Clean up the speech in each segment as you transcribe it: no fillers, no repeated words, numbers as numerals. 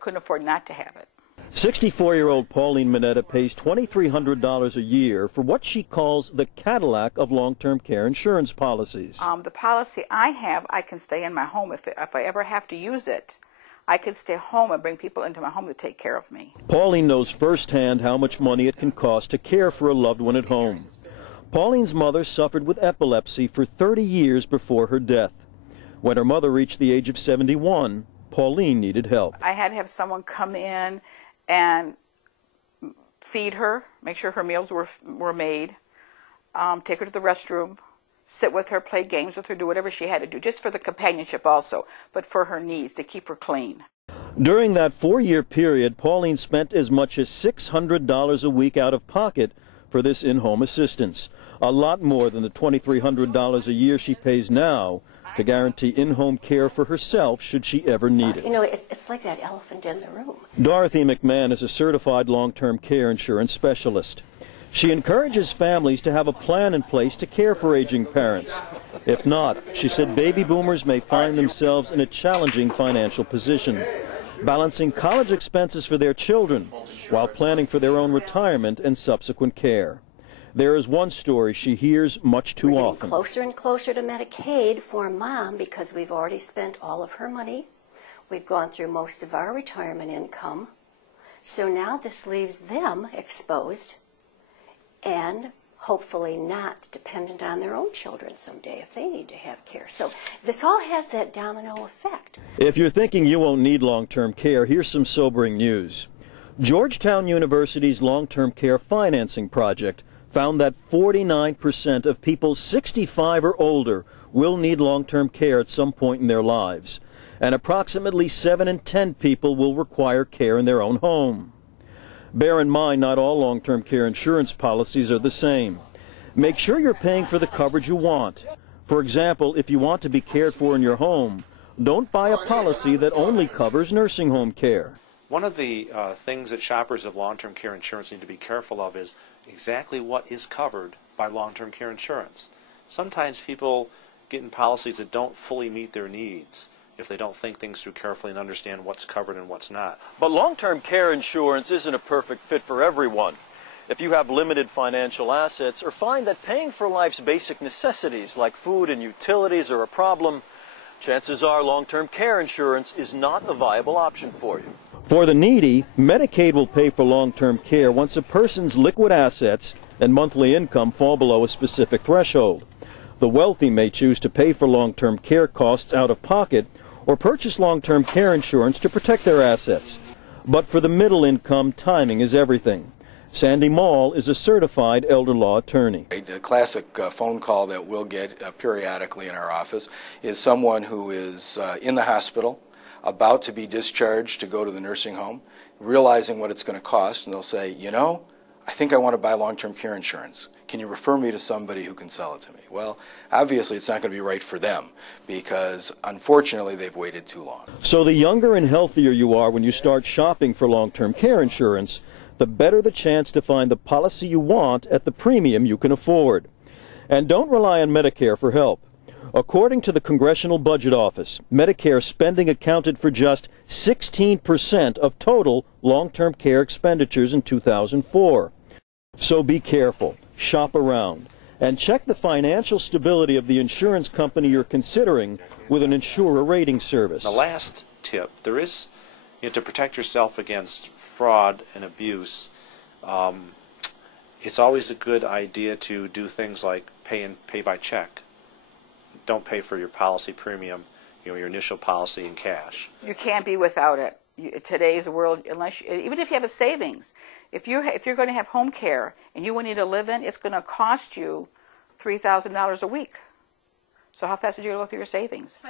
couldn't afford not to have it. 64-year-old Pauline Mineta pays $2,300 a year for what she calls the Cadillac of long-term care insurance policies. The policy I have, I can stay in my home. If I ever have to use it, I can stay home and bring people into my home to take care of me. Pauline knows firsthand how much money it can cost to care for a loved one at home. Pauline's mother suffered with epilepsy for 30 years before her death. When her mother reached the age of 71, Pauline needed help. I had to have someone come in and feed her, make sure her meals were made, take her to the restroom, sit with her, play games with her, do whatever she had to do, just for the companionship also, but for her needs, to keep her clean. During that 4-year period, Pauline spent as much as $600 a week out of pocket for this in-home assistance, a lot more than the $2,300 a year she pays now to guarantee in-home care for herself should she ever need it. You know, it's like that elephant in the room. Dorothy McMahon is a certified long-term care insurance specialist. She encourages families to have a plan in place to care for aging parents. If not, she said baby boomers may find themselves in a challenging financial position, balancing college expenses for their children while planning for their own retirement and subsequent care. There is one story she hears much too often. We're getting closer and closer to Medicaid for Mom because we've already spent all of her money. We've gone through most of our retirement income. So now this leaves them exposed and hopefully not dependent on their own children someday if they need to have care. So this all has that domino effect. If you're thinking you won't need long-term care, here's some sobering news. Georgetown University's long-term care financing project found that 49% of people 65 or older will need long-term care at some point in their lives, and approximately 7 in 10 people will require care in their own home. Bear in mind, not all long-term care insurance policies are the same. Make sure you're paying for the coverage you want. For example, if you want to be cared for in your home, don't buy a policy that only covers nursing home care. One of the things that shoppers of long-term care insurance need to be careful of is exactly what is covered by long-term care insurance. Sometimes people get in policies that don't fully meet their needs if they don't think things through carefully and understand what's covered and what's not. But long-term care insurance isn't a perfect fit for everyone. If you have limited financial assets or find that paying for life's basic necessities like food and utilities are a problem, chances are long-term care insurance is not a viable option for you. For the needy, Medicaid will pay for long-term care once a person's liquid assets and monthly income fall below a specific threshold. The wealthy may choose to pay for long-term care costs out of pocket or purchase long-term care insurance to protect their assets. But for the middle income, timing is everything. Sandy Mall is a certified elder law attorney. A classic phone call that we'll get periodically in our office is someone who is in the hospital, about to be discharged to go to the nursing home, realizing what it's going to cost, and they'll say, you know, I think I want to buy long-term care insurance. Can you refer me to somebody who can sell it to me? Well, obviously it's not going to be right for them because, unfortunately, they've waited too long. So the younger and healthier you are when you start shopping for long-term care insurance, the better the chance to find the policy you want at the premium you can afford. And don't rely on Medicare for help. According to the Congressional Budget Office, Medicare spending accounted for just 16% of total long-term care expenditures in 2004. So be careful, shop around, and check the financial stability of the insurance company you're considering with an insurer rating service. The last tip, there is, to protect yourself against fraud and abuse, it's always a good idea to do things like pay by check. Don't pay for your policy premium, your initial policy in cash. You can't be without it. Today's world, even if you have a savings, if you're going to have home care and you need to live in, it's going to cost you $3,000 a week. So how fast are you going to go through your savings?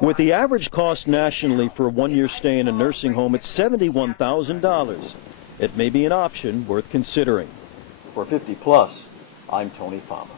With the average cost nationally for a one-year stay in a nursing home at $71,000, it may be an option worth considering. For 50 Plus, I'm Tony Fama.